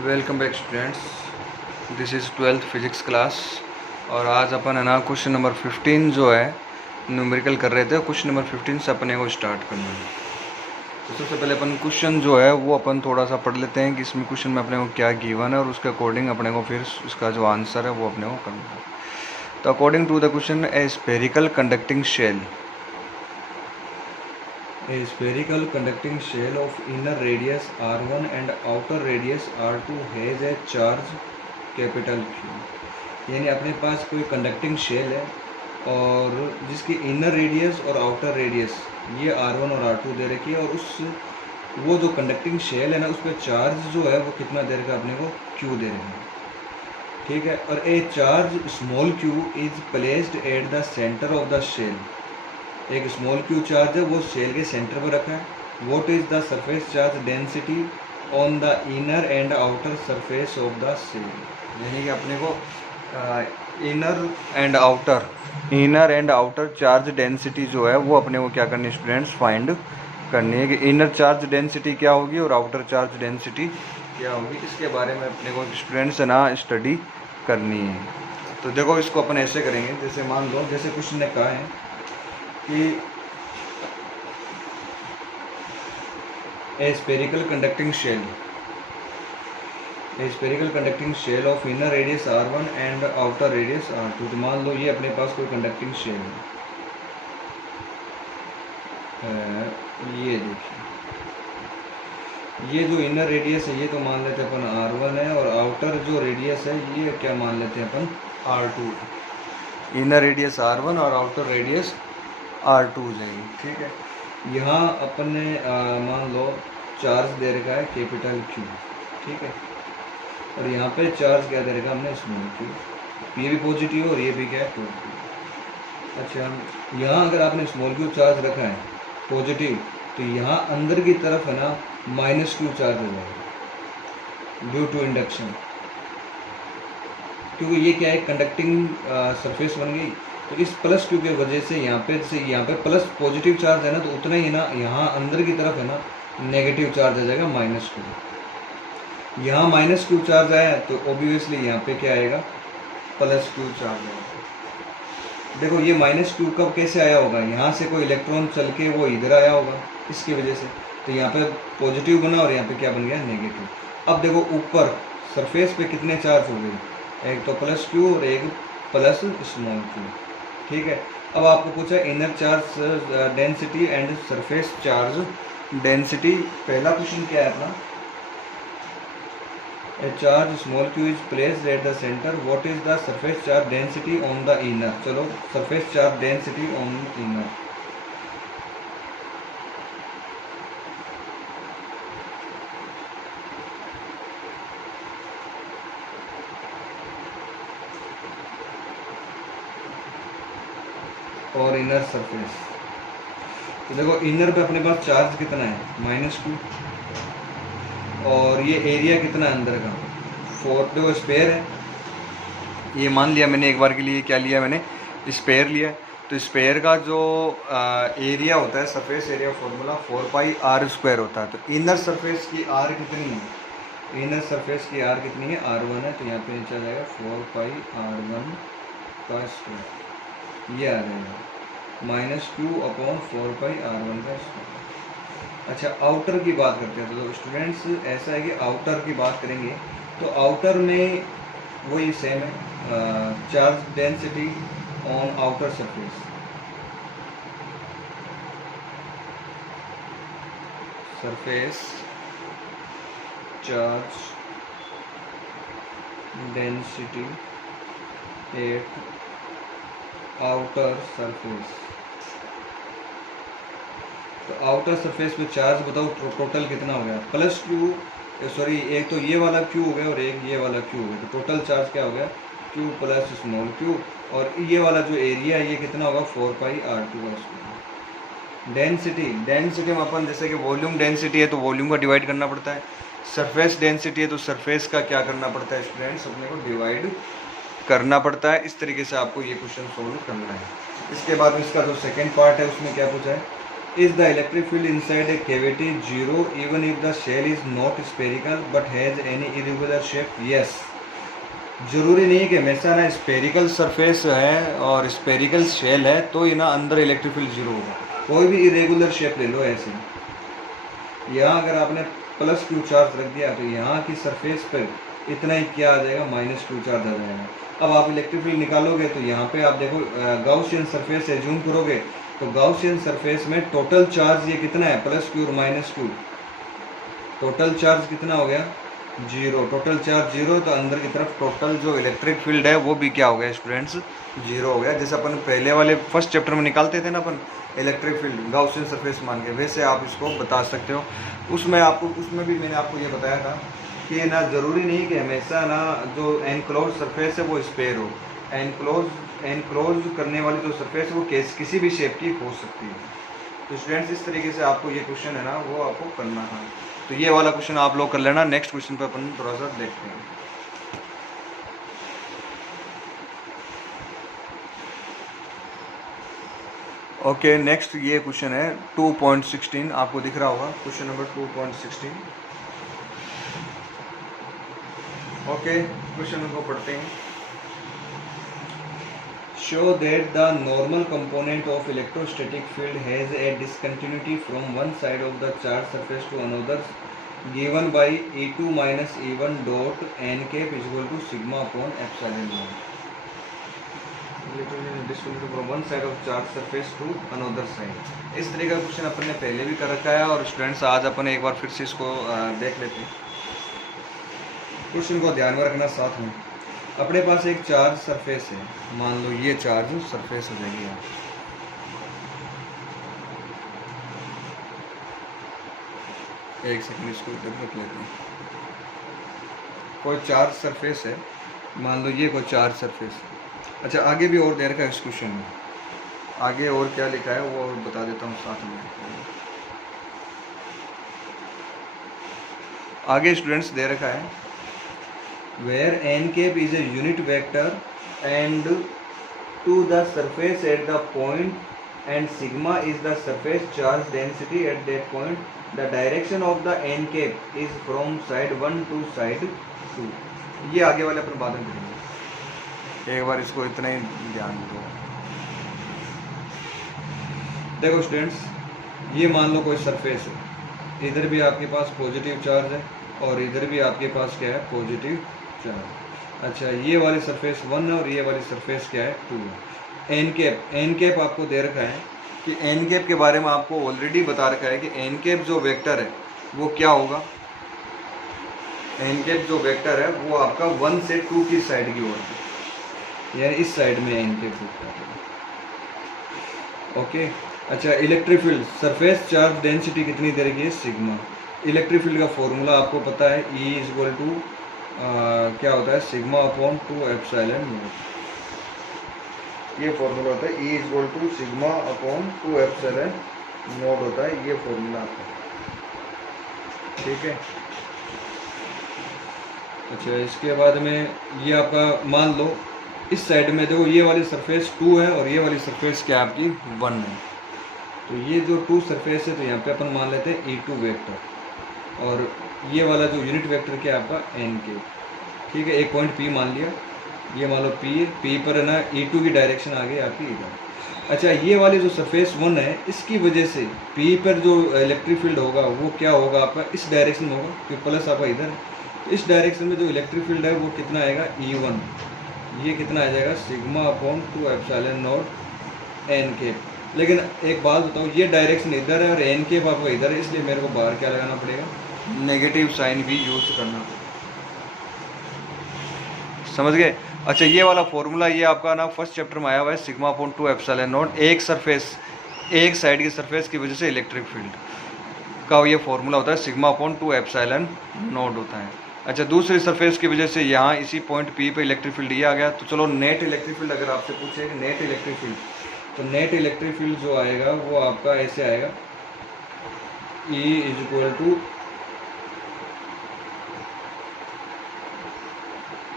Welcome back students, this is 12th physics class. और आज अपन है ना क्वेश्चन नंबर 15 जो है न्यूमेरिकल कर रहे थे। क्वेश्चन नंबर 15 से अपने को स्टार्ट करना है। तो सबसे पहले अपन क्वेश्चन जो है वो अपन थोड़ा सा पढ़ लेते हैं कि इसमें क्वेश्चन में अपने को क्या गिवन है और उसके अकॉर्डिंग अपने को फिर इसका जो आंसर है वो अपने को करना है। तो according to the question, a spherical conducting shell, a spherical conducting shell of inner radius r1 and outer radius r2 has a charge capital Q। यानी अपने पास कोई कंडक्टिंग शेल है और जिसकी इनर रेडियस और आउटर रेडियस ये r1 और r2 दे रखी है, और वो जो कंडक्टिंग शेल है ना उस पर चार्ज जो है वो कितना दे रखा है अपने को, Q दे रहे हैं। ठीक है। और a charge small q is placed at the centre of the shell. एक स्मॉल क्यू चार्ज है वो शेल के सेंटर पर रखा है। What is the surface charge density on the inner and outer surface of the shell. यानी कि अपने को inner and outer charge density जो है वो अपने को क्या करनी है स्टूडेंट्स, फाइंड करनी है कि इनर चार्ज डेंसिटी क्या होगी और आउटर चार्ज डेंसिटी क्या होगी। इसके बारे में अपने को स्टूडेंट्स है ना स्टडी करनी है। तो देखो इसको अपन ऐसे करेंगे, जैसे मान लो जैसे क्वेश्चन ने कहा है कि a spherical conducting shell of inner radius r1 and outer radius r2। तो मान लो ये अपने पास कोई कंडक्टिंग शेल है। ये देखिए, ये जो इनर रेडियस है ये तो मान लेते हैं अपन r1 है, और आउटर जो रेडियस है ये क्या मान लेते हैं अपन, r2 है। इनर रेडियस r1 और आउटर रेडियस r2 जाएगी। ठीक है। यहाँ अपन ने मान लो चार्ज दे रखा है कैपिटल Q। ठीक है। और यहाँ पे चार्ज क्या दे रखा हमने, स्मॉल q। ये भी पॉजिटिव और ये भी क्या है, पॉजिटिव। अच्छा, यहाँ अगर आपने स्मॉल q चार्ज रखा है पॉजिटिव, तो यहाँ अंदर की तरफ है ना -q चार्ज हो जाएगा ड्यू टू इंडक्शन, क्योंकि ये क्या है कंडक्टिंग सरफेस बन गई। तो इस प्लस क्यू की वजह से यहाँ पे प्लस पॉजिटिव चार्ज है ना, तो उतना ही ना यहाँ अंदर की तरफ है ना नेगेटिव चार्ज आ जाएगा -q। यहाँ -q चार्ज आया तो ऑब्वियसली यहाँ पे क्या आएगा, +q चार्ज आएगा। देखो ये -q कब कैसे आया होगा, यहाँ से कोई इलेक्ट्रॉन चल के वो इधर आया होगा इसकी वजह से, तो यहाँ पे पॉजिटिव बना और यहाँ पे क्या बन गया, नेगेटिव। अब देखो ऊपर सरफेस पे कितने चार्ज हो गए, एक तो +q और एक स्मॉल q। ठीक है। अब आपको पूछा inner charge density and surface charge density. पहला क्वेश्चन क्या है अपना, a charge small q is placed at the centre, what is the surface charge density on the inner. चलो surface charge density on inner, और inner surface. तो देखो inner पे अपने पास चार्ज कितना है, -q, और ये एरिया कितना है अंदर का, 4। देखो स्पेयर है, ये मान लिया मैंने एक बार के लिए, क्या लिया मैंने, स्पेयर लिया। तो स्पेयर का जो एरिया होता है, सरफेस एरिया फॉर्मूला 4πr² होता है। तो इनर सरफेस की r कितनी है, इनर सरफेस की r कितनी है, r1 है। तो यहाँ पे नीचे आ जाएगा 4πr1 का स्क्वायर, ये आ जाएगा -q/4πr1 का स्क्वायर। अच्छा, आउटर की बात करते हैं। तो स्टूडेंट्स ऐसा है कि आउटर की बात करेंगे तो आउटर में वही सेम है, charge density on outer surface, surface charge density at outer surface. तो आउटर सरफेस पे चार्ज बताओ टोटल कितना हो गया, +q, सॉरी एक तो ये वाला q हो गया और एक ये वाला q हो गया। तो टोटल चार्ज क्या हो गया, q + स्मॉल q, और ये वाला जो एरिया है ये कितना होगा, 4πr2 का स्क्वायर। डेंसिटी में अपन जैसे कि वॉल्यूम डेंसिटी है तो वॉल्यूम का डिवाइड करना पड़ता है, सरफेस डेंसिटी है तो सरफेस का क्या करना पड़ता है स्टूडेंट्स, अपने को डिवाइड करना पड़ता है। इस तरीके से आपको ये क्वेश्चन सोल्व करना है। इसके बाद इसका जो सेकेंड पार्ट है उसमें क्या पूछा है, Is the electric field inside a cavity zero even if the shell is not spherical but has any irregular shape? Yes. जरूरी नहीं है कि हमेशा ना स्पेरिकल सरफेस है और स्पेरिकल शेल है तो ये ना अंदर इलेक्ट्रिक फील्ड जीरो होगा। कोई भी इरेगुलर शेप ले लो ऐसे, यहाँ अगर आपने प्लस क्यू चार्ज रख दिया तो यहाँ की सरफेस पर इतना ही क्या आ जाएगा, माइनस क्यू चार्ज आ जाएगा। अब आप इलेक्ट्रिक फील्ड निकालोगे तो यहाँ पे आप देखो गाउसियन सरफेस है, जूम करोगे तो गाउसियन सरफेस में टोटल चार्ज ये कितना है, प्लस क्यू और माइनस क्यू। टोटल चार्ज कितना हो गया, जीरो। टोटल चार्ज जीरो, तो अंदर की तरफ टोटल जो इलेक्ट्रिक फील्ड है वो भी क्या हो गया स्टूडेंट्स, जीरो हो गया। जैसे अपन पहले वाले फर्स्ट चैप्टर में निकालते थे ना अपन इलेक्ट्रिक फील्ड गाउसियन सरफेस मान के, वैसे आप इसको बता सकते हो। उसमें भी मैंने आपको ये बताया था कि ना ज़रूरी नहीं कि हमेशा ना जो एनक्लोज सरफेस है वो स्पेयर हो। एनक्लोज करने वाली जो सरफेस है वो किसी भी शेप की हो सकती है। तो स्टूडेंट्स इस तरीके से आपको ये क्वेश्चन है ना वो आपको करना है। तो ये वाला क्वेश्चन आप लोग कर लेना। नेक्स्ट क्वेश्चन पे अपन थोड़ा सा देखते हैं। ओके, नेक्स्ट ये क्वेश्चन है 2.16, आपको दिख रहा होगा क्वेश्चन नंबर 2.16। ओके, क्वेश्चन को पढ़ते हैं। Show that the normal component of electrostatic field has a discontinuity from one side of the charged surface to another, given by E2 minus E1 dot n cap is equal to sigma upon epsilon naught. Discontinuity from one side of charged surface to another side. इस तरह का question अपन ने पहले भी कर रखा है और स्टूडेंट्स आज अपन एक बार फिर से इसको देख लेते हैं। क्वेश्चन को ध्यान में रखना साथ में। अपने पास एक चार्ज सरफेस है, मान लो ये चार्ज सरफेस हो जाएगी यहाँ। एक सेकंड इसको इधर रख लेते हैं। कोई चार्ज सरफेस है, मान लो ये कोई चार्ज सरफेस है। अच्छा, आगे भी और दे रखा है इस क्वेश्चन में, आगे और क्या लिखा है वो बता देता हूँ साथ में। आगे स्टूडेंट्स दे रखा है where n cap is a unit vector and to the surface at the point and sigma is the surface charge density at that point, the direction of the n cap is from side 1 to side 2। ये आगे वाले अपन बाद में करेंगे, एक बार इसको इतना ही ध्यान दो। देखो स्टूडेंट्स, ये मान लो कोई सरफेस है, इधर भी आपके पास पॉजिटिव चार्ज है और इधर भी आपके पास क्या है, पॉजिटिव चार्ज। अच्छा, ये वाली सरफेस 1 है और ये वाली सरफेस क्या है, 2 है। एन कैप आपको दे रखा है कि एन कैप के बारे में आपको ऑलरेडी बता रखा है कि एन कैप जो वेक्टर है वो क्या होगा। एन कैप जो वेक्टर है वो आपका 1 से 2 की साइड की ओर है, यानी इस साइड में एन कैप वेक्टर है। ओके, अच्छा, electric field surface charge density कितनी दे रखी है, सिग्मा। इलेक्ट्रिक फील्ड का फॉर्मूला आपको पता है, E इज इक्वल टू क्या होता है, सिग्मा अपॉन 2 एप्सिलॉन नॉट। ये फॉर्मूला होता है, E is equal to sigma upon 2 epsilon naught होता है, ये फॉर्मूला आपका, ठीक है। अच्छा, इसके बाद में ये आपका मान लो इस साइड में देखो ये वाली सरफेस 2 है और ये वाली सरफेस क्या आपकी 1 है। तो ये जो 2 सरफेस है तो यहाँ पे अपन मान लेते हैं E2 वेक्टर और ये वाला जो यूनिट वेक्टर क्या है आपका एन के, ठीक है। एक पॉइंट P मान लिया, ये मान लो P पर है ना, E2 की डायरेक्शन आ गई आपकी इधर। अच्छा, ये वाली जो सरफेस 1 है इसकी वजह से P पर जो इलेक्ट्रिक फील्ड होगा वो क्या होगा आपका, इस डायरेक्शन में होगा क्योंकि प्लस आपका इधर है। इस डायरेक्शन में जो इलेक्ट्रिक फील्ड है वो कितना आएगा, E1, ये कितना आ जाएगा, sigma upon 2 epsilon naught N cap. लेकिन एक बात बताओ, ये डायरेक्शन इधर है और एन कैप आपका इधर है, इसलिए मेरे को बाहर क्या लगाना पड़ेगा, नेगेटिव साइन भी यूज करना पड़ेगा, समझ गए। अच्छा, ये वाला फॉर्मूला ये आपका ना फर्स्ट चैप्टर में आया हुआ है, सिग्मा अपॉन 2 एप्सिलॉन नॉट। एक सरफेस, एक साइड की सरफेस की वजह से इलेक्ट्रिक फील्ड का ये फॉर्मूला होता है, सिग्मा अपॉन 2 एप्सिलॉन नॉट होता है। अच्छा, दूसरी सरफेस की वजह से यहाँ इसी पॉइंट P पे इलेक्ट्रिक फील्ड ये आ गया। तो चलो नेट इलेक्ट्रिक फील्ड अगर आपसे पूछे कि नेट इलेक्ट्रिक फील्ड, तो नेट इलेक्ट्रिक फील्ड जो आएगा वो आपका ऐसे आएगा, E is equal to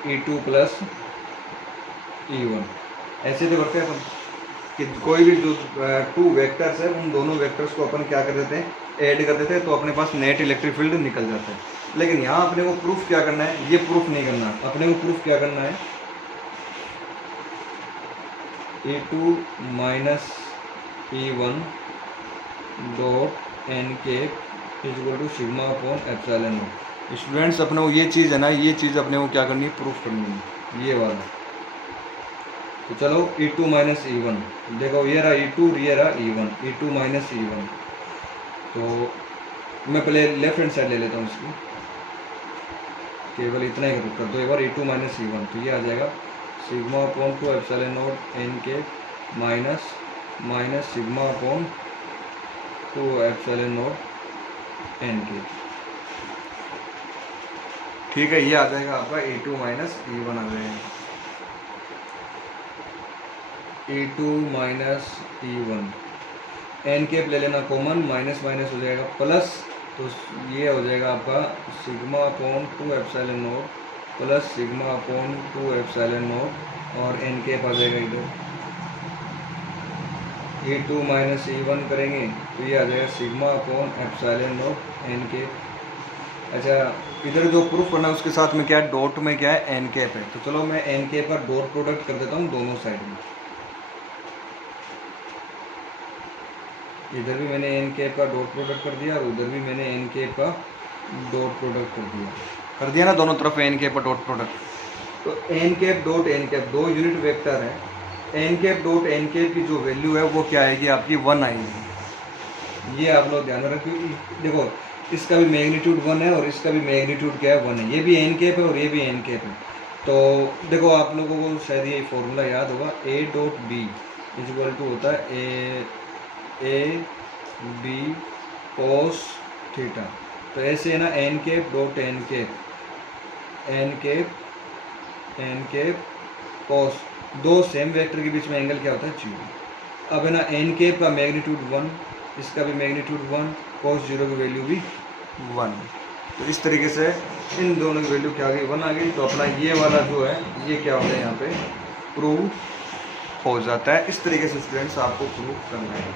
E2 plus E1, ऐसे तो करते हैं अपन। कि कोई भी जो टू वेक्टर्स है उन दोनों वेक्टर्स को अपन क्या कर देते हैं, ऐड कर देते हैं, तो अपने पास नेट इलेक्ट्रिक फील्ड निकल जाता है। लेकिन यहाँ अपने को प्रूफ क्या करना है, ये प्रूफ नहीं करना, अपने को प्रूफ क्या करना है, E2 minus E1 dot n के is equal to sigma upon epsilon naught. Students अपने को ये चीज़ है ना, ये चीज़ अपने को क्या करनी है, प्रूफ करनी है, ये वाला। तो चलो E2 माइनस E1, देखो ये रहा E2, ये रहा E1, E2 माइनस E1। तो मैं पहले लेफ्ट हैंड साइड ले लेता हूँ इसकी, केवल इतना ही कर दो एक बार, E2 माइनस E1, तो ये आ जाएगा sigma upon 2 epsilon naught n के minus minus sigma upon 2 epsilon naught n के। ठीक है, ये आ जाएगा आपका E2 माइनस E1 आ जाएगा, E2 minus E1, N cap ले लेना कॉमन, माइनस माइनस हो जाएगा प्लस, तो ये हो जाएगा आपका sigma upon 2 epsilon not plus sigma upon 2 epsilon not, और एन केप आ जाएगा इधर, E2 माइनस E1 करेंगे तो ये आ जाएगा sigma upon epsilon naught N cap. अच्छा, इधर जो प्रूफ करना है उसके साथ में क्या है, डॉट में क्या है, एन केप है। तो चलो मैं एन केप का डॉट प्रोडक्ट कर देता हूँ दोनों साइड में। इधर भी मैंने एन केप का डॉट प्रोडक्ट कर दिया और उधर भी मैंने एन केप का डॉट प्रोडक्ट कर दिया ना, दोनों तरफ एन केप का डॉट प्रोडक्ट। तो N cap dot N cap दो यूनिट वेक्टर है, N cap dot N cap की जो वैल्यू है वो क्या आएगी आपकी, 1 आएगी। ये आप लोग ध्यान रखिए, देखो इसका भी मैग्नीट्यूड 1 है और इसका भी मैग्नीट्यूड क्या है, 1 है। ये भी एन केप है और ये भी एन केप है। तो देखो आप लोगों को शायद ये फॉर्मूला याद होगा, A dot B is equal to होता है ए बी कोस थीटा। तो ऐसे है ना, n cap dot N cap cos, दो सेम वेक्टर के बीच में एंगल क्या होता है, 0। अब है ना, एन केप का मैग्नीट्यूड 1, इसका भी मैग्नीट्यूड 1, कोस 0 की वैल्यू भी 1। तो इस तरीके से इन दोनों की वैल्यू क्या आ गई, 1 आ गई। तो अपना ये वाला जो है ये क्या होता है, यहाँ पे प्रूव हो जाता है। इस तरीके से स्टूडेंट्स आपको प्रूव करना है।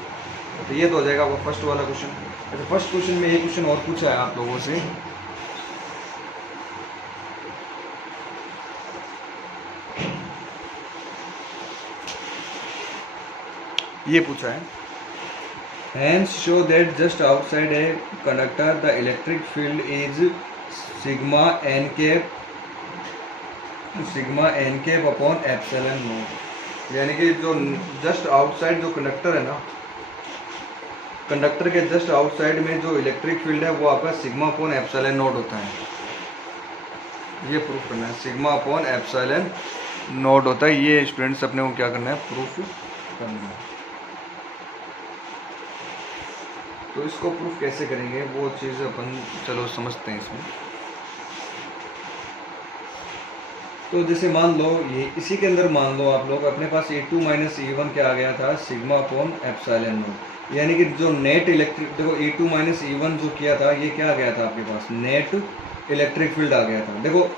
तो ये तो हो जाएगा आपका फर्स्ट वाला क्वेश्चन। अच्छा, फर्स्ट क्वेश्चन में ये क्वेश्चन और पूछा है आप लोगों से, ये पूछा है, hence show that just outside a conductor the electric field is sigma n cap upon epsilon not. यानी कि जो जस्ट आउटसाइड जो कंडक्टर है ना, कंडक्टर के जस्ट आउटसाइड में जो इलेक्ट्रिक फील्ड है वो आपका सिग्मा अपॉन एप्सिलॉन नॉट होता है। ये प्रूफ करना है, सिग्मा अपॉन एप्सिलॉन नॉट होता है। ये स्टूडेंट्स अपने को क्या करना है, प्रूफ करना है। तो इसको प्रूफ कैसे करेंगे वो चीज़ अपन चलो समझते हैं इसमें। तो जैसे मान लो ये इसी के अंदर मान लो आप लोग अपने पास E2 माइनस E1 क्या आ गया था, सिग्मा अपॉन एप्सिलॉन नॉट। यानी कि जो नेट इलेक्ट्रिक, देखो E2 माइनस E1 जो किया था ये क्या आ गया था आपके पास, नेट इलेक्ट्रिक फील्ड आ गया था। देखो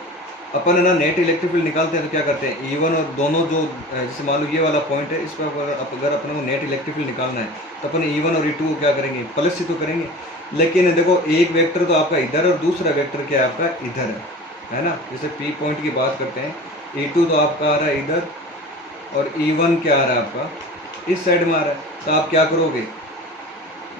अपन है ना नेट इलेक्ट्रिक फील्ड निकालते हैं तो क्या करते हैं, E1 और दोनों जो जैसे मान लो ये वाला पॉइंट है, इस पर अगर अपन को नेट इलेक्ट्रिक फील्ड निकालना है तो अपन E1 और E2 को क्या करेंगे, प्लस ही तो करेंगे। लेकिन देखो एक वेक्टर तो आपका इधर और दूसरा वेक्टर क्या है आपका इधर है ना। जैसे P पॉइंट की बात करते हैं, E2 तो आपका आ रहा है इधर और E1 क्या आ रहा है आपका इस साइड में आ रहा है। तो आप क्या करोगे,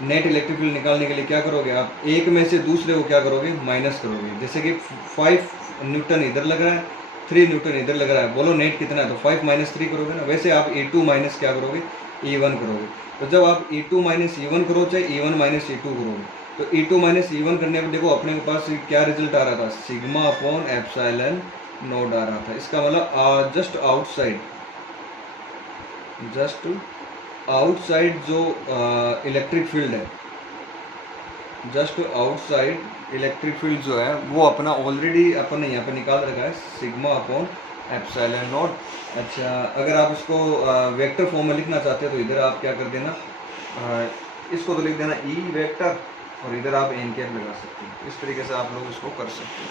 नेट इलेक्ट्रिक फील्ड निकालने के लिए क्या करोगे, आप एक में से दूसरे को क्या करोगे, माइनस करोगे। जैसे कि 5 न्यूटन इधर लग रहा है, 3 न्यूटन इधर लग रहा है, बोलो नेट कितना है, तो 5 माइनस 3 करोगे ना। वैसे आप E2 माइनस क्या करोगे, E1 करोगे। तो जब आप E2 माइनस E1 करो चाहे E1 माइनस E2 करोगे, तो E2 माइनस E1 करने पर देखो अपने के पास क्या रिजल्ट आ रहा था, सिग्मा अपॉन एप्सिलॉन नॉट आ रहा था। इसका मतलब जस्ट आउटसाइड जो इलेक्ट्रिक फील्ड है, जस्ट आउटसाइड इलेक्ट्रिक फील्ड जो है वो अपना ऑलरेडी अपन ने यहाँ पे निकाल रखा है, सिग्मा अपॉन एप्सिलॉन नॉट। अच्छा, अगर आप इसको वेक्टर फॉर्म में लिखना चाहते हो तो इधर आप क्या कर देना, इसको तो लिख देना E वेक्टर और इधर आप एन कैप लगा सकते हैं। इस तरीके से आप लोग इसको कर सकते हैं।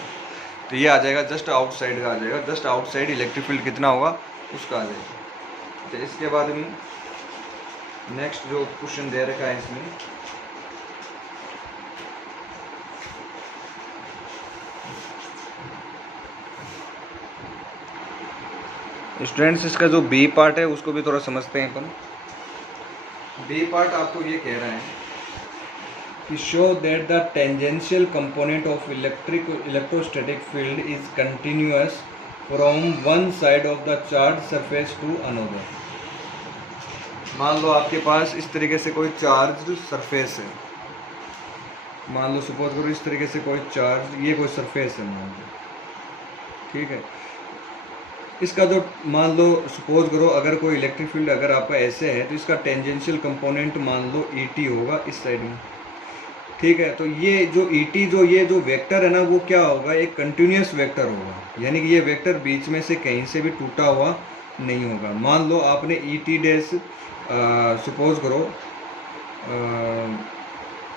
तो ये आ जाएगा जस्ट आउटसाइड का आ जाएगा, जस्ट आउटसाइड इलेक्ट्रिक फील्ड कितना होगा उसका आ जाएगा। तो इसके बाद में नेक्स्ट जो क्वेश्चन दे रखा है इसमें, स्टूडेंट्स इसका जो बी पार्ट है उसको भी थोड़ा समझते हैं अपन। बी पार्ट आपको ये कह रहा है कि show that the tangential component of electrostatic field is continuous from one side of the charge surface to another. मान लो आपके पास इस तरीके से कोई चार्ज सरफेस है, मान लो सपोज करो इस तरीके से कोई चार्ज, ये कोई सरफेस है मान लो, ठीक है। इसका जो मान लो सपोज करो अगर कोई इलेक्ट्रिक फील्ड अगर आपका ऐसे है तो इसका टेंजेंशियल कंपोनेंट मान लो ET होगा इस साइड में, ठीक है। तो ये जो ET ये जो वेक्टर है ना वो क्या होगा, एक कंटिन्यूस वेक्टर होगा, यानी कि ये वेक्टर बीच में से कहीं से भी टूटा हुआ नहीं होगा। मान लो आपने ET डैश सपोज करो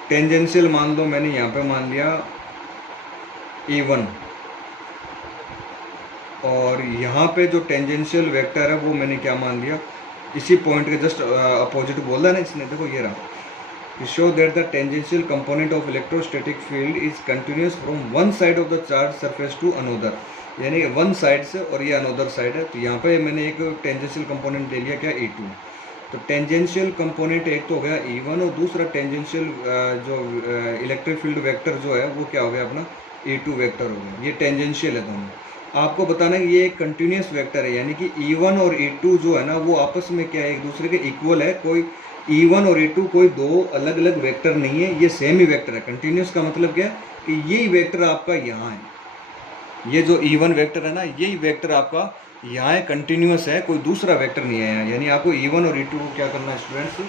टेंजेंशियल मान लो मैंने यहाँ पे मान लिया E1, और यहाँ पे जो टेंजेंशियल वेक्टर है वो मैंने क्या मान लिया, इसी पॉइंट के जस्ट अपोजिट बोल रहा है ना इसने, देखो ये रहा, show that the tangential component of electrostatic field is continuous from one side of the charge surface to another, यानी वन साइड से और ये अनदर साइड है। तो यहाँ पे मैंने एक टेंजेंशियल कंपोनेंट ले लिया क्या, E2। तो टेंजेंशियल कंपोनेंट एक तो हो गया E1 और दूसरा टेंजेंशियल जो इलेक्ट्रिक फील्ड वेक्टर जो है वो क्या हो गया अपना E2 वेक्टर हो गया। ये टेंजेंशियल है दोनों। आपको बताना है कि ये एक कंटिन्यूस वेक्टर है, यानी कि E1 और E2 जो है ना वो आपस में क्या है, एक दूसरे के इक्वल है। कोई E1 और E2 कोई दो अलग अलग वेक्टर नहीं है, ये सेम ही वेक्टर है। कंटिन्यूस का मतलब क्या है कि यही वेक्टर आपका यहाँ है, ये जो E1 वेक्टर है ना यही वेक्टर आपका यहाँ है, कंटिन्यूस है, कोई दूसरा वेक्टर नहीं है यहाँ। यानी आपको E1 और E2 को क्या करना है स्टूडेंट्स,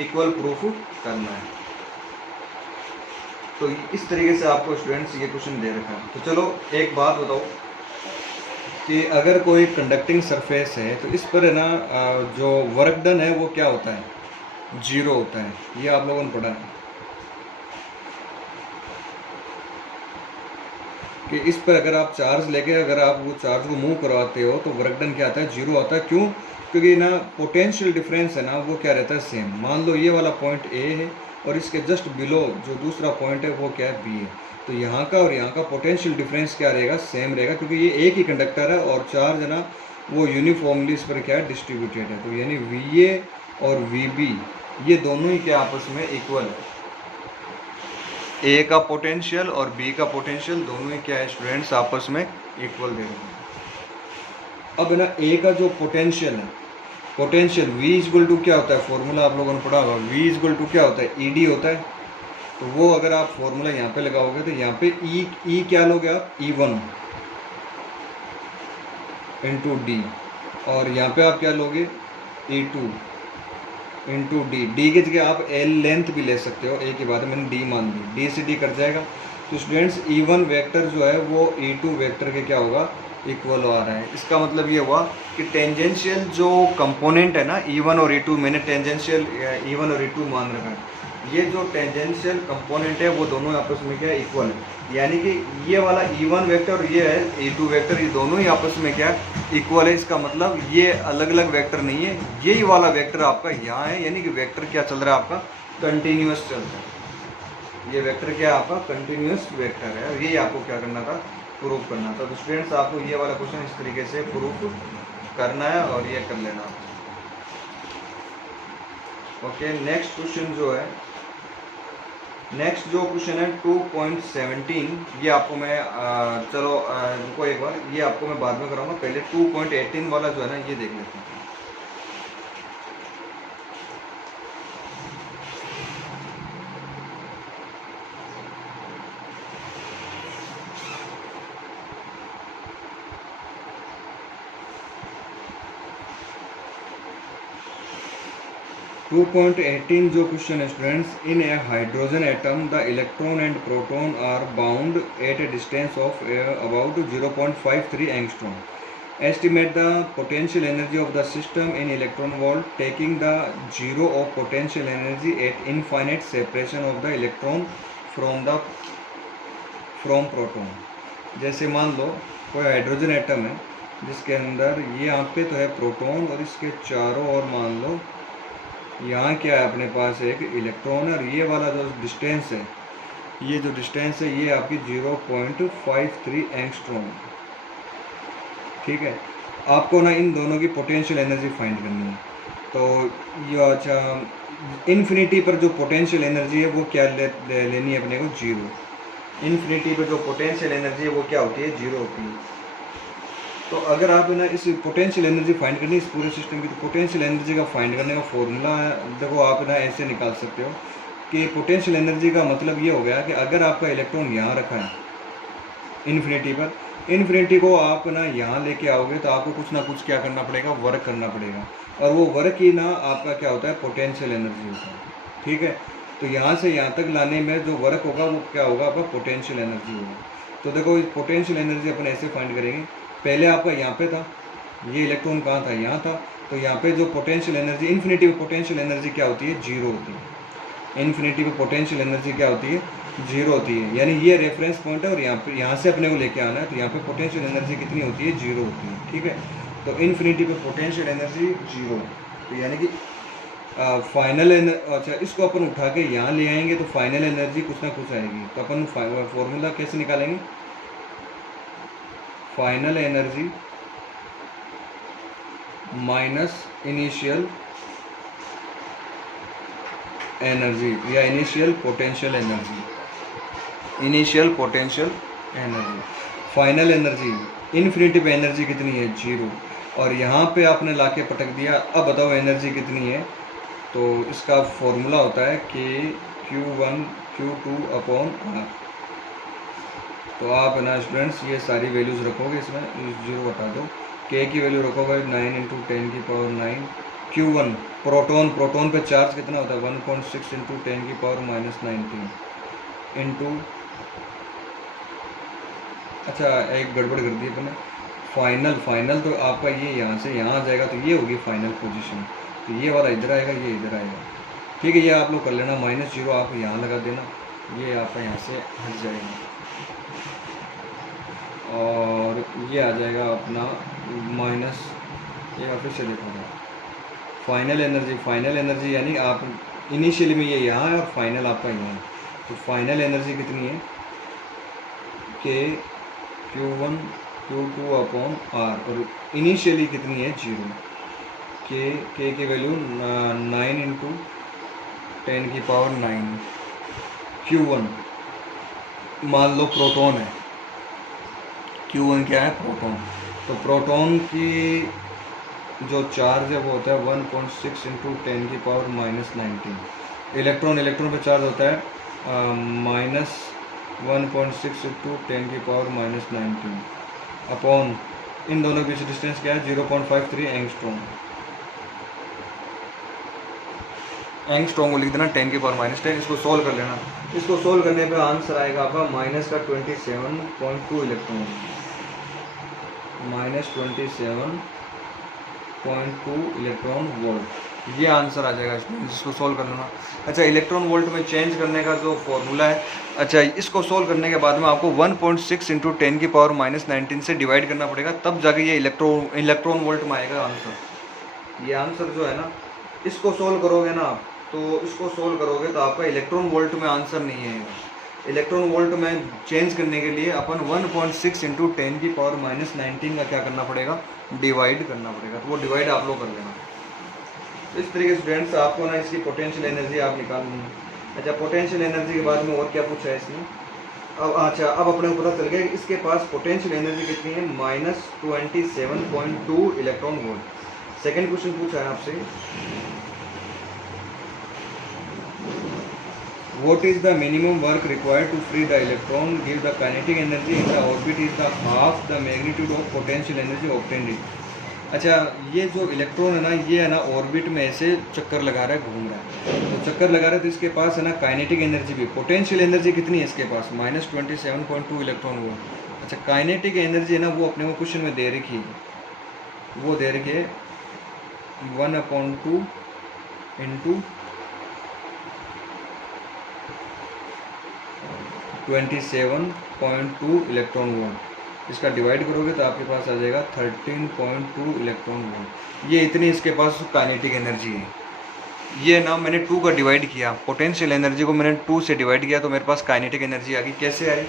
इक्वल प्रूफ करना है। तो इस तरीके से आपको स्टूडेंट्स ये क्वेश्चन दे रखा है। तो चलो एक बात बताओ कि अगर कोई कंडक्टिंग सरफेस है तो इस पर है ना जो वर्क डन है वो क्या होता है, 0 होता है। ये आप लोगों ने पढ़ा है कि इस पर अगर आप चार्ज लेके अगर आप वो चार्ज को मूव करवाते हो तो वर्क डन क्या आता है, 0 आता है। क्यों, क्योंकि ना पोटेंशियल डिफरेंस है ना वो क्या रहता है, सेम। मान लो ये वाला पॉइंट A है और इसके जस्ट बिलो जो दूसरा पॉइंट है वो क्या है, B है। तो यहाँ का और यहाँ का पोटेंशियल डिफरेंस क्या रहेगा, सेम रहेगा, क्योंकि ये एक ही कंडक्टर है और चार्ज है ना वो यूनिफॉर्मली इस पर क्या है, डिस्ट्रीब्यूटेड है। तो यानी VA और VB ये दोनों ही क्या आपस में इक्वल है। A का पोटेंशियल और B का पोटेंशियल दोनों ही क्या है स्टूडेंट्स, आपस में इक्वल दे रहे हैं। अब है ना A का जो पोटेंशियल है, पोटेंशियल V इक्वल टू क्या होता है, फॉर्मूला आप लोगों ने पढ़ा होगा, V इक्वल टू क्या होता है, ED होता है। तो वो अगर आप फॉर्मूला यहाँ पे लगाओगे तो यहाँ पे E क्या लोगे आप, E1 इंटू D, और यहाँ पे आप क्या लोगे, E2 इंटू D की जगह आप L लेंथ भी ले सकते हो, एक ही बात है, मैंने D मान दी, D से D कट जाएगा। तो स्टूडेंट्स E1 वेक्टर जो है वो E2 वेक्टर के क्या होगा, इक्वल आ रहा है। इसका मतलब ये हुआ कि टेंजेंशियल जो कंपोनेंट है ना E1 और E2, मैंने टेंजेंशियल E1 और E2 मान रखा है, ये जो टेंजेंशियल कंपोनेंट है वो दोनों आपस में क्या इक्वल है। यानी कि ये वाला E1 वेक्टर और ये है E2 वेक्टर, ये दोनों ही आपस में क्या इक्वल है। इसका मतलब ये अलग अलग वेक्टर नहीं है, यही वाला वेक्टर आपका यहाँ है। यानी कि वेक्टर क्या चल रहा है आपका, कंटिन्यूस चल रहा है। ये वेक्टर क्या है आपका, कंटिन्यूस वेक्टर है, और यही आपको क्या करना था, प्रूफ करना था। तो स्टूडेंट्स आपको ये वाला क्वेश्चन इस तरीके से प्रूफ करना है और ये कर लेना। ओके, नेक्स्ट क्वेश्चन जो है, नेक्स्ट जो क्वेश्चन है 2.17, ये आपको मैं चलो रुको एक बार, ये आपको मैं बाद में कराऊंगा, पहले 2.18 वाला जो है ना ये देख लेते हैं। 2.18 जो क्वेश्चन है students, in a hydrogen atom the electron and proton are bound at a distance of about 0.53 angstrom. Estimate the potential energy of the system in electron volt taking the zero of potential energy at infinite separation of the electron from proton। जैसे मान लो कोई hydrogen atom है जिसके अंदर ये यहाँ पे तो है प्रोटॉन और इसके चारों ओर मान लो यहाँ क्या है अपने पास एक इलेक्ट्रॉन, और ये वाला जो डिस्टेंस है, ये जो डिस्टेंस है ये आपकी 0.53 एंगस्ट्रॉम। ठीक है, आपको ना इन दोनों की पोटेंशियल एनर्जी फाइंड करनी है। तो ये अच्छा, इन्फिनिटी पर जो पोटेंशियल एनर्जी है वो क्या लेनी है अपने को, जीरो। इन्फिनिटी पर जो पोटेंशियल एनर्जी है वो क्या होती है, जीरो होती है। तो अगर आप ना इस पोटेंशियल एनर्जी फाइंड करनी है इस पूरे सिस्टम की, तो पोटेंशियल एनर्जी का फाइंड करने का फॉर्मूला देखो आप ना ऐसे निकाल सकते हो कि पोटेंशियल एनर्जी का मतलब ये हो गया कि अगर आपका इलेक्ट्रॉन यहाँ रखा है इन्फिनिटी पर, इन्फिनिटी को आप ना यहाँ लेके आओगे तो आपको कुछ ना कुछ क्या करना पड़ेगा, वर्क करना पड़ेगा, और वो वर्क ही ना आपका क्या होता है, पोटेंशियल एनर्जी होता है। ठीक है, तो यहाँ से यहाँ तक लाने में जो वर्क होगा वो क्या होगा, आपका पोटेंशियल एनर्जी होगा। तो देखो पोटेंशियल एनर्जी अपन ऐसे फाइंड करेंगे, पहले आपका यहाँ पे था, ये इलेक्ट्रॉन कहाँ था, यहाँ था, तो यहाँ पे जो पोटेंशियल एनर्जी, इन्फिनिटी में पोटेंशियल एनर्जी क्या होती है, जीरो होती है। इन्फिनिटी में पोटेंशियल एनर्जी क्या होती है, जीरो होती है। यानी ये रेफरेंस पॉइंट है और यहाँ से अपने को लेके आना है, तो यहाँ पे पोटेंशियल एनर्जी कितनी होती है, जीरो होती है। ठीक है, तो इन्फिनिटी पे पोटेंशियल एनर्जी जीरो, तो यानी कि फाइनल अच्छा इसको अपन उठा के यहाँ ले आएंगे तो फाइनल एनर्जी कुछ ना कुछ आएगी। तो अपन फॉर्मूला कैसे निकालेंगे, final energy minus initial energy या initial potential energy, initial potential energy. Final energy infinity पे एनर्जी कितनी है, जीरो, और यहाँ पे आपने लाके पटक दिया। अब बताओ एनर्जी कितनी है, तो इसका फॉर्मूला होता है कि Q1 Q2 अपॉन R। तो आप ना स्टूडेंट्स ये सारी वैल्यूज़ रखोगे, इसमें जीरो बता दो, K की वैल्यू रखोगे 9 × 10⁻⁹। Q1 प्रोटॉन, प्रोटॉन पे चार्ज कितना होता है, 1.6 × 10⁻⁹ इंटू, अच्छा एक गड़बड़ कर दी अपने, फाइनल तो आपका ये यहाँ से यहाँ आ जाएगा, तो ये होगी फाइनल पोजीशन, तो ये वाला इधर आएगा, ये इधर आएगा। ठीक है, ये आप लोग कर लेना, -0 आप यहाँ लगा देना, ये आपका यहाँ से हट जाएगा, और ये आ जाएगा अपना माइनस, ये ऑफिस से देखा था फाइनल एनर्जी यानी आप इनिशियली में ये यहाँ है और फाइनल आपका यहाँ है, तो फाइनल एनर्जी कितनी है, के Q1 Q2 अपॉन R, और इनिशियली कितनी है, जीरो। के की वैल्यू 9 × 10⁹ Q1 मान लो प्रोटॉन है, Q1 क्या है, प्रोटॉन। तो प्रोटॉन की जो चार्ज है वो होता है 1.6 × 10⁻⁻⁹। इलेक्ट्रॉन पे चार्ज होता है -1.6 × 10⁻⁻⁹ अपॉन इन दोनों के बीच डिस्टेंस क्या है, 0.53 एंगस्ट्रॉम। एंगस्ट्रॉम को लिख देना 10⁻⁻10। इसको सोल्व कर लेना, इसको सोल्व करने पे आंसर आएगा आपका -27.2 इलेक्ट्रॉन, -27.2 इलेक्ट्रॉन वोल्ट, ये आंसर आ जाएगा इसमें, जिसको सोल्व कर लेना। अच्छा, इलेक्ट्रॉन वोल्ट में चेंज करने का जो फॉर्मूला है, अच्छा इसको सोल्व करने के बाद में आपको 1.6 × 10⁻⁻19 से डिवाइड करना पड़ेगा, तब जाके ये इलेक्ट्रॉन वोल्ट में आएगा आंसर। ये आंसर जो है ना, इसको सोल्व करोगे ना आप, तो इसको सोल्व करोगे तो आपका इलेक्ट्रॉन वोल्ट में आंसर नहीं आएगा। इलेक्ट्रॉन वोल्ट में चेंज करने के लिए अपन 1.6 × 10⁻⁻19 का क्या करना पड़ेगा, डिवाइड करना पड़ेगा, तो वो डिवाइड आप लोग कर लेना। इस तरीके से स्टूडेंट्स आपको ना इसकी पोटेंशियल एनर्जी आप निकालनी है। अच्छा, पोटेंशियल एनर्जी के बाद में और क्या पूछा है इसमें, अब अच्छा अब अपने को पता चल गया कि इसके पास पोटेंशियल एनर्जी कितनी है, -27.2 इलेक्ट्रॉन वोल्ट। सेकेंड क्वेश्चन पूछा है आपसे, what is the minimum work required to free the electron, give the kinetic energy in the orbit is the half the magnitude of potential energy obtained it। अच्छा, ये जो electron है ना, ये है ना ऑर्बिट में ऐसे चक्कर लगा रहा है, घूम रहा है, तो चक्कर लगा रहा है, तो इसके पास है ना काइनेटिक एनर्जी भी, पोटेंशियल एनर्जी कितनी है इसके पास, -27.2 इलेक्ट्रॉन वोल्ट। अच्छा, काइनेटिक एनर्जी है ना, वो अपने को क्वेश्चन में दे रखी है, वो दे रखी है 1/2 × 27.2 इलेक्ट्रॉन वोल्ट, इसका डिवाइड करोगे तो आपके पास आ जाएगा 13.2 इलेक्ट्रॉन वोल्ट। ये इतनी इसके पास काइनेटिक एनर्जी है। ये ना मैंने 2 का डिवाइड किया, पोटेंशियल एनर्जी को मैंने 2 से डिवाइड किया तो मेरे पास काइनेटिक एनर्जी आ गई। कैसे आई?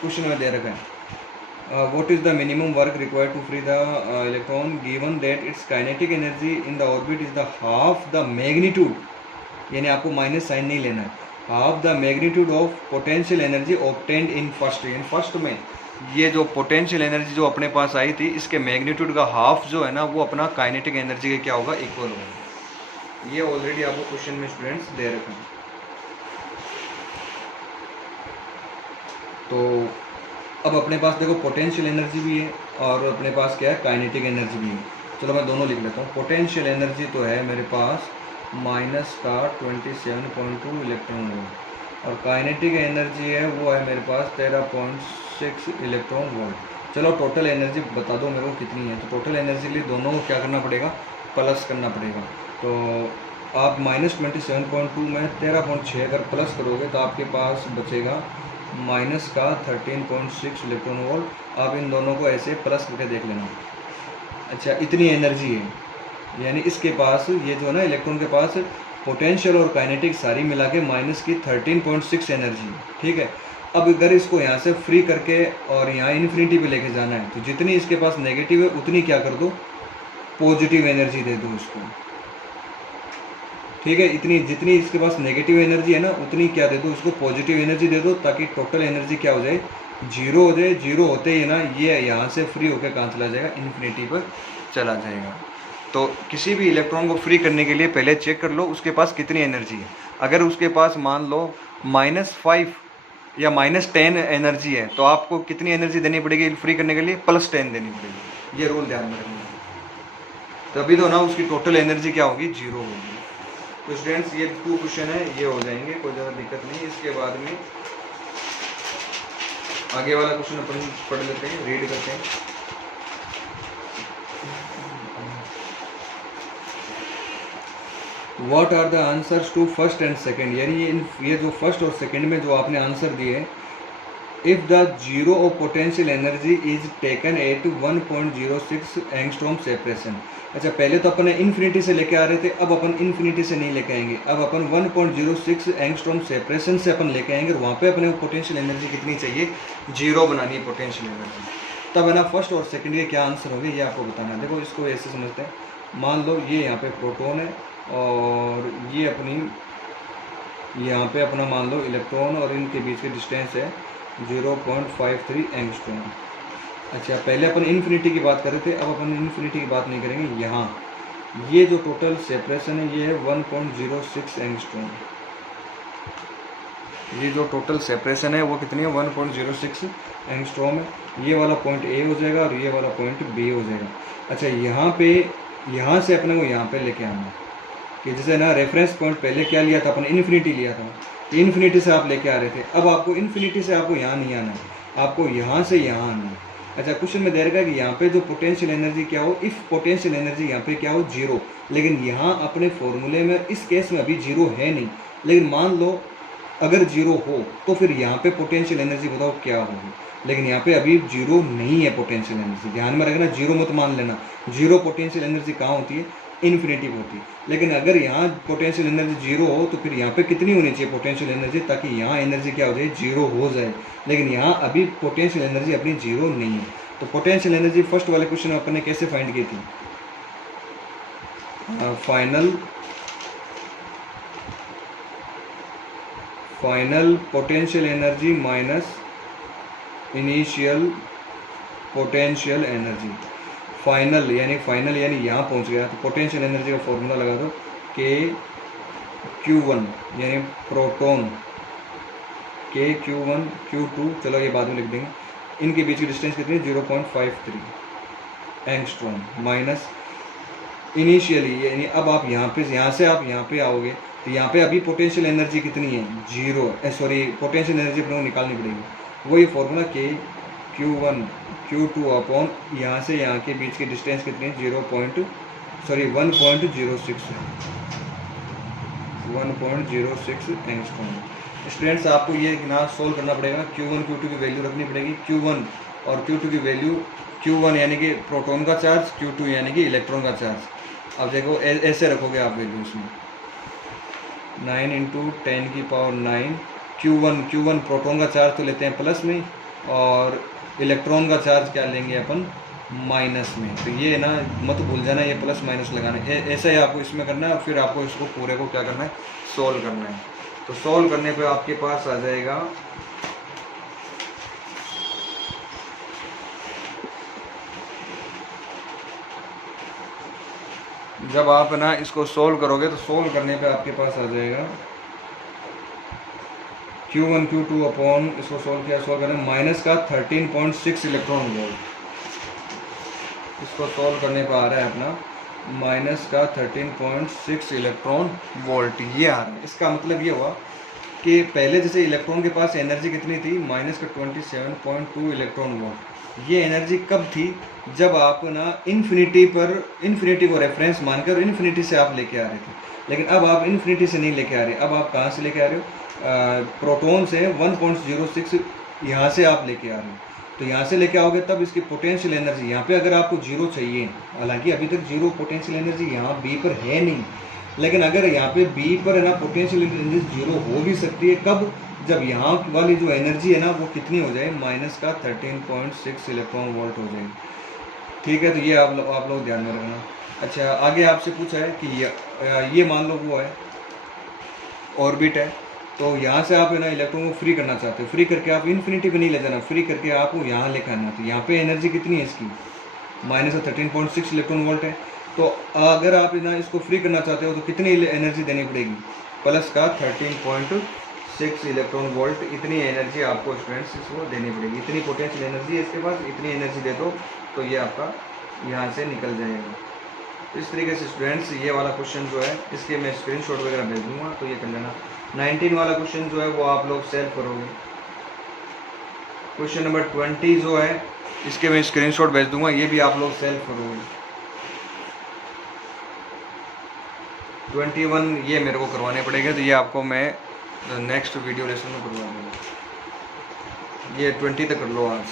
क्वेश्चन में दे रखा है what is the minimum work required to free the electron given that its kinetic energy in the orbit is the half the magnitude, यानी आपको माइनस साइन नहीं लेना है, half the magnitude of potential energy obtained in first. यानी first में ये जो potential energy जो अपने पास आई थी इसके मैग्नीट्यूड का हाफ जो है ना वो अपना काइनेटिक एनर्जी के क्या होगा, इक्वल होगा। ये ऑलरेडी आपको क्वेश्चन में स्टूडेंट्स दे रखा है। तो अब अपने पास देखो पोटेंशियल एनर्जी भी है और अपने पास क्या है, काइनेटिक एनर्जी भी है। चलो मैं दोनों लिख लेता हूँ। पोटेंशियल एनर्जी तो है मेरे पास माइनस का 27.2 इलेक्ट्रॉन वोल्ट और काइनेटिक एनर्जी है वो है मेरे पास 13.6 इलेक्ट्रॉन वोल्ट। चलो टोटल एनर्जी बता दो मेरे को कितनी है। तो टोटल एनर्जी के लिए दोनों को क्या करना पड़ेगा, प्लस करना पड़ेगा। तो आप माइनस 27.2 में 13.6 अगर प्लस करोगे तो आपके पास बचेगा माइनस का 13.6 इलेक्ट्रॉन वोल्ट। आप इन दोनों को ऐसे प्लस करके देख लेना। अच्छा, इतनी एनर्जी है, यानी इसके पास ये जो है ना इलेक्ट्रॉन के पास पोटेंशियल और काइनेटिक सारी मिला के माइनस की 13.6 एनर्जी, ठीक है। अब अगर इसको यहाँ से फ्री करके और यहाँ इन्फिनिटी पे लेके जाना है तो जितनी इसके पास नेगेटिव है उतनी क्या कर दो, पॉजिटिव एनर्जी दे दो इसको, ठीक है। इतनी जितनी इसके पास नेगेटिव एनर्जी है ना उतनी क्या दे दो, इसको पॉजिटिव एनर्जी दे दो, ताकि टोटल एनर्जी क्या हो जाए, जीरो हो जाए। जीरो होते ही ना ये यहाँ से फ्री होकर कहाँ चला जाएगा, इन्फिनिटी पर चला जाएगा। तो किसी भी इलेक्ट्रॉन को फ्री करने के लिए पहले चेक कर लो उसके पास कितनी एनर्जी है। अगर उसके पास मान लो -5 या -10 एनर्जी है तो आपको कितनी एनर्जी देनी पड़ेगी फ्री करने के लिए, +10 देनी पड़ेगी। ये रूल ध्यान में रखना, तभी तो ना उसकी टोटल एनर्जी क्या होगी, जीरो होगी। तो स्टूडेंट्स ये 2 क्वेश्चन है, ये हो जाएंगे, कोई ज़्यादा दिक्कत नहीं। इसके बाद में आगे वाला क्वेश्चन अपन पढ़ लेते हैं, रीड करते हैं। What are the answers to first and second, यानी ये जो फर्स्ट और सेकेंड में जो आपने आंसर दिए, if the zero of potential energy is taken at 1.06 angstrom separation. अच्छा, पहले तो अपन इन्फिनिटी से लेके आ रहे थे, अब अपन इन्फिनिटी से नहीं लेके आएंगे, अब अपन 1.06 एंगस्ट्रॉम सेपरेशन से अपन लेके आएंगे। और वहाँ पे अपने को पोटेंशियल एनर्जी कितनी चाहिए, जीरो बनानी है पोटेंशियल एनर्जी। तब है ना फर्स्ट और सेकेंड के क्या आंसर होंगे ये आपको बताना है। देखो इसको ऐसे समझते हैं, मान लो ये यहाँ पे प्रोटॉन है और ये अपनी यहाँ पे अपना मान लो इलेक्ट्रॉन और इनके बीच की डिस्टेंस है 0.53 एंगस्ट्रॉम। अच्छा, पहले अपन इन्फिनिटी की बात कर रहे थे, अब अपन इन्फिनिटी की बात नहीं करेंगे। यहाँ ये जो टोटल सेपरेशन है ये है 1.06 एंगस्ट्रॉम। ये जो टोटल सेपरेशन है वो कितनी है, 1.06 एंगस्ट्रॉम है। ये वाला पॉइंट ए हो जाएगा और ये वाला पॉइंट बी हो जाएगा। अच्छा, यहाँ से अपने को यहाँ पे लेके आना कि जैसे ना रेफरेंस पॉइंट पहले क्या लिया था अपन, इन्फिनिटी लिया था, इन्फिनिटी से आप लेके आ रहे थे। अब आपको इन्फिनिटी से आपको यहाँ नहीं आना है, आपको यहाँ से यहाँ आना है। अच्छा, क्वेश्चन में दे रखा है कि यहाँ पे जो पोटेंशियल एनर्जी क्या हो, इफ़ पोटेंशियल एनर्जी यहाँ पे क्या हो, जीरो। लेकिन यहाँ अपने फॉर्मूले में इस केस में अभी जीरो है नहीं, लेकिन मान लो अगर जीरो हो तो फिर यहाँ पे पोटेंशियल एनर्जी बताओ क्या होगी। लेकिन यहाँ पे अभी जीरो नहीं है पोटेंशियल एनर्जी, ध्यान में रखना, जीरो मत मान लेना। जीरो पोटेंशियल एनर्जी कहाँ होती है, इन्फिनिटी होती है। लेकिन अगर यहाँ पोटेंशियल एनर्जी जीरो हो तो फिर यहाँ पे कितनी होनी चाहिए पोटेंशियल एनर्जी, ताकि यहाँ एनर्जी क्या हो जाए, जीरो हो जाए। लेकिन यहाँ अभी पोटेंशियल एनर्जी अपनी जीरो नहीं है। तो पोटेंशियल एनर्जी फर्स्ट वाले क्वेश्चन में अपन ने कैसे फाइंड की थी, final potential energy minus initial potential energy. Final यानी यहाँ पहुँच गया तो पोटेंशियल एनर्जी का फॉर्मूला लगा दो, Q1 यानी प्रोटॉन, Q1 Q2, चलो ये बाद में लिख देंगे। इनके बीच की डिस्टेंस कितनी है, 0.53 एंगस्ट्रॉम, माइनस इनिशियली, यानी अब आप यहाँ से आप यहाँ पे आओगे तो यहाँ पे अभी पोटेंशियल एनर्जी कितनी है, जीरो, पोटेंशियल एनर्जी अपने को निकालनी पड़ेगी। वही फॉर्मूला Q1 Q2 अपॉन यहाँ से यहाँ के बीच की डिस्टेंस कितनी है, 1.06 एंगस्ट्रॉम। स्टूडेंट्स आपको ये ना सोल्व करना पड़ेगा, Q1 Q2 की वैल्यू रखनी पड़ेगी। Q1 और Q2 की वैल्यू, Q1 यानी कि प्रोटॉन का चार्ज, Q2 यानी कि इलेक्ट्रॉन का चार्ज। अब देखो ऐसे रखोगे आप वैल्यू इसमें, 9 इंटू 10⁹ Q1 प्रोटॉन का चार्ज तो लेते हैं प्लस में, और इलेक्ट्रॉन का चार्ज क्या लेंगे अपन, माइनस में। तो ये ना मत भूल जाना, ये प्लस माइनस लगाना है, ऐसा ही आपको इसमें करना है, और फिर आपको इसको पूरे को क्या करना है, सोल्व करना है। तो सोल्व करने पे आपके पास आ जाएगा जब आप ना इसको सोल्व करोगे तो सोल्व करने पे आपके पास आ जाएगा Q1 Q2 अपॉन, इसको सोल्व करें माइनस का 13.6 इलेक्ट्रॉन वोल्ट। इसको सोल्व करने पर आ रहा है अपना माइनस का 13.6 इलेक्ट्रॉन वोल्ट, ये आ रहा है। इसका मतलब ये हुआ कि पहले जैसे इलेक्ट्रॉन के पास एनर्जी कितनी थी, माइनस का 27.2 इलेक्ट्रॉन वोल्ट। ये एनर्जी कब थी, जब आप ना इन्फिनिटी को रेफरेंस मानकर इन्फिनिटी से आप लेके आ रहे थे। लेकिन अब आप इन्फिनिटी से नहीं लेके आ रहे, अब आप कहाँ से लेके आ रहे हो, प्रोटॉन से 1.06 यहाँ से आप लेके आ रहे हो। तो यहाँ से लेके आओगे तब इसकी पोटेंशियल एनर्जी, यहाँ पे अगर आपको जीरो चाहिए, हालांकि अभी तक जीरो पोटेंशियल एनर्जी यहाँ बी पर है नहीं, लेकिन अगर यहाँ पे बी पर है ना पोटेंशियल एनर्जी जीरो हो भी सकती है, कब, जब यहाँ वाली जो एनर्जी है ना वो कितनी हो जाए, माइनस का 13.6 इलेक्ट्रॉन वोल्ट हो जाएगी। ठीक है, तो ये आप लोग ध्यान में रखना। अच्छा, आगे आपसे पूछा है कि ये मान लो वो है ऑर्बिट है, तो यहाँ से आप है ना इलेक्ट्रॉन को फ्री करना चाहते हो, फ्री करके आप इन्फिनिटी पे नहीं ले जाना, फ्री करके आपको यहाँ लेकर आना। तो यहाँ पे एनर्जी कितनी है इसकी, माइनस 13.6 इलेक्ट्रॉन वोल्ट है। तो अगर आप ना इसको फ्री करना चाहते हो तो कितनी एनर्जी देनी पड़ेगी, प्लस का 13.6 इलेक्ट्रॉन वोल्ट, इतनी एनर्जी आपको स्टूडेंट्स इसको देनी पड़ेगी। इतनी पोटेंशियल एनर्जी है इसके पास, इतनी एनर्जी दे दो तो ये आपका यहाँ से निकल जाएगा। इस तरीके से स्टूडेंट्स ये वाला क्वेश्चन जो है इसके मैं स्क्रीनशॉट वगैरह भेज दूँगा, तो ये कर लेना। 19 वाला क्वेश्चन जो है वो आप लोग सेव करोगे। क्वेश्चन नंबर 20 जो है इसके मैं स्क्रीनशॉट भेज दूंगा, ये भी आप लोग सेव करोगे। 21 ये मेरे को करवाने पड़ेगा, तो ये आपको मैं नेक्स्ट वीडियो लेसन में करवा दूँगा। ये 20 तक कर लो आज।